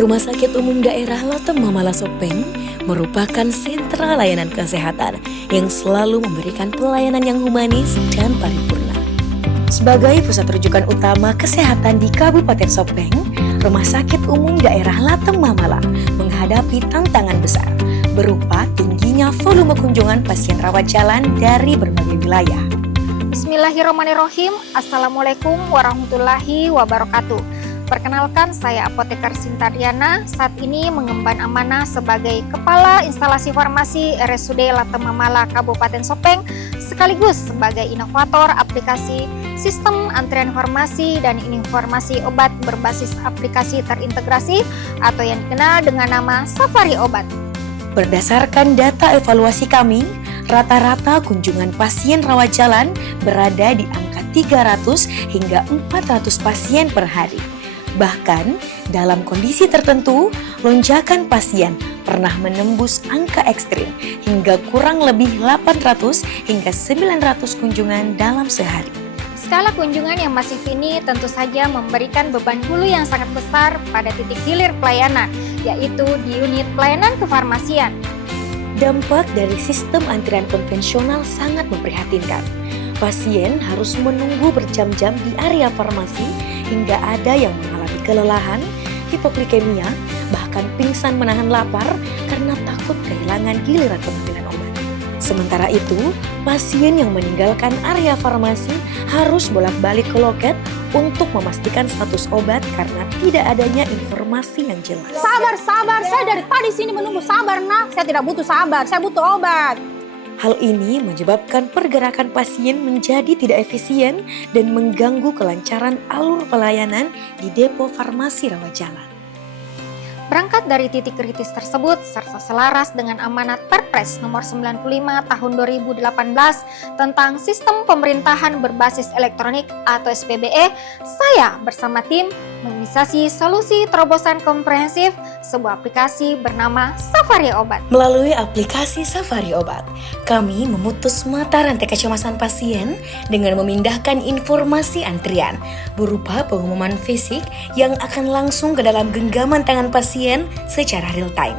Rumah Sakit Umum Daerah Latem Mamala Sopeng merupakan sentra layanan kesehatan yang selalu memberikan pelayanan yang humanis dan paripurna. Sebagai pusat rujukan utama kesehatan di Kabupaten Sopeng, Rumah Sakit Umum Daerah Latem Mamala menghadapi tantangan besar berupa tingginya volume kunjungan pasien rawat jalan dari berbagai wilayah. Bismillahirrahmanirrahim. Assalamualaikum warahmatullahi wabarakatuh. Perkenalkan, saya Apoteker Sintariana, saat ini mengemban amanah sebagai Kepala Instalasi Farmasi RSUD Latem Mamala Kabupaten Sopeng, sekaligus sebagai inovator aplikasi Sistem Antrian Farmasi dan Informasi Obat berbasis aplikasi terintegrasi atau yang dikenal dengan nama Safari Obat. Berdasarkan data evaluasi kami, rata-rata kunjungan pasien rawat jalan berada di angka 300 hingga 400 pasien per hari. Bahkan, dalam kondisi tertentu, lonjakan pasien pernah menembus angka ekstrim hingga kurang lebih 800 hingga 900 kunjungan dalam sehari. Skala kunjungan yang masif ini tentu saja memberikan beban hulu yang sangat besar pada titik hilir pelayanan, yaitu di unit pelayanan kefarmasian. Dampak dari sistem antrian konvensional sangat memprihatinkan. Pasien harus menunggu berjam-jam di area farmasi hingga ada yang mengalami kelelahan, hipoglikemia, bahkan pingsan menahan lapar karena takut kehilangan giliran pengambilan obat. Sementara itu, pasien yang meninggalkan area farmasi harus bolak-balik ke loket untuk memastikan status obat karena tidak adanya informasi yang jelas. Sabar, saya dari tadi sini menunggu. Sabar, nak. Saya tidak butuh sabar, saya butuh obat. Hal ini menyebabkan pergerakan pasien menjadi tidak efisien dan mengganggu kelancaran alur pelayanan di depo farmasi rawat jalan. Berangkat dari titik kritis tersebut serta selaras dengan amanat Perpres nomor 95 tahun 2018 tentang Sistem Pemerintahan Berbasis Elektronik atau SPBE, saya bersama tim menginisiasi solusi terobosan komprehensif, sebuah aplikasi bernama Safari Obat. Melalui aplikasi Safari Obat, kami memutus mata rantai kecemasan pasien dengan memindahkan informasi antrian berupa pengumuman fisik yang akan langsung ke dalam genggaman tangan pasien secara real time.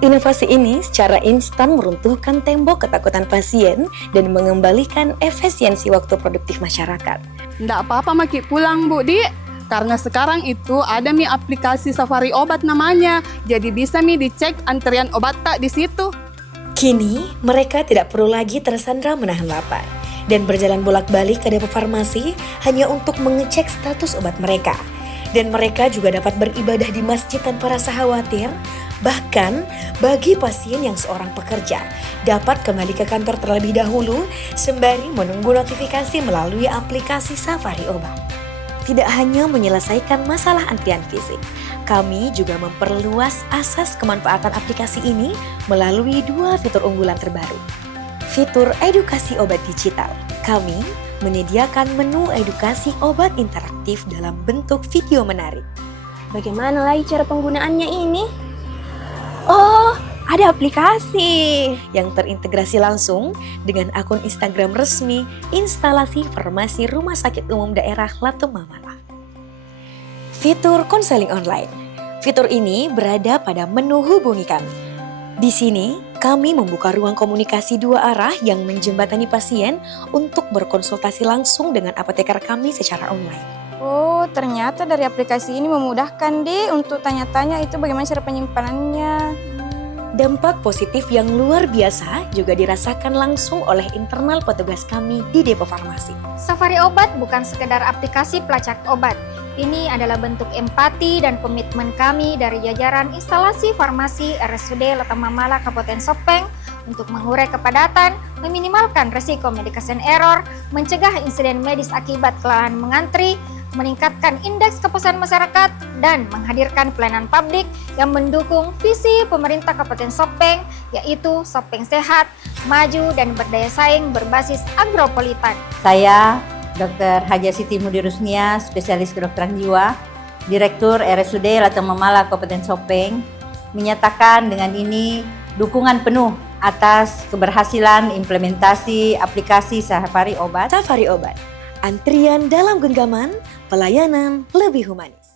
Inovasi ini secara instan meruntuhkan tembok ketakutan pasien dan mengembalikan efisiensi waktu produktif masyarakat. Nggak apa-apa Maki pulang Bu Di, karena sekarang itu ada Mi aplikasi Safari Obat namanya. Jadi bisa Mi dicek antrian obat tak di situ. Kini mereka tidak perlu lagi tersandra menahan lapar dan berjalan bolak-balik ke depo farmasi hanya untuk mengecek status obat mereka. Dan mereka juga dapat beribadah di masjid tanpa rasa khawatir. Bahkan bagi pasien yang seorang pekerja dapat kembali ke kantor terlebih dahulu sembari menunggu notifikasi melalui aplikasi Safari Obat. Tidak hanya menyelesaikan masalah antrian fisik, kami juga memperluas asas kemanfaatan aplikasi ini melalui dua fitur unggulan terbaru. Fitur edukasi obat digital. Kami menyediakan menu edukasi obat interaktif dalam bentuk video menarik. Bagaimana lagi cara penggunaannya ini? Oh, ada aplikasi yang terintegrasi langsung dengan akun Instagram resmi Instalasi Farmasi Rumah Sakit Umum Daerah Latem Mamala. Fitur konseling online. Fitur ini berada pada menu hubungi kami. Di sini, kami membuka ruang komunikasi dua arah yang menjembatani pasien untuk berkonsultasi langsung dengan apoteker kami secara online. Oh, ternyata dari aplikasi ini memudahkan deh untuk tanya-tanya itu bagaimana cara penyimpanannya. Dampak positif yang luar biasa juga dirasakan langsung oleh internal petugas kami di depo farmasi. Safari Obat bukan sekedar aplikasi pelacak obat. Ini adalah bentuk empati dan komitmen kami dari jajaran instalasi farmasi RSUD Latem Mamala Kabupaten Sopeng untuk mengurai kepadatan, meminimalkan risiko medication error, mencegah insiden medis akibat kelelahan mengantri, meningkatkan indeks kepuasan masyarakat, dan menghadirkan pelayanan publik yang mendukung visi pemerintah Kabupaten Sopeng, yaitu Sopeng Sehat, Maju, dan Berdaya Saing berbasis agropolitan. Saya Dr. Haja Siti Mudi Rusnia, spesialis kedokteran jiwa, Direktur RSUD Latem Mamala Kabupaten Sopeng, menyatakan dengan ini dukungan penuh atas keberhasilan implementasi aplikasi Safari Obat. Safari Obat, antrian dalam genggaman, pelayanan lebih humanis.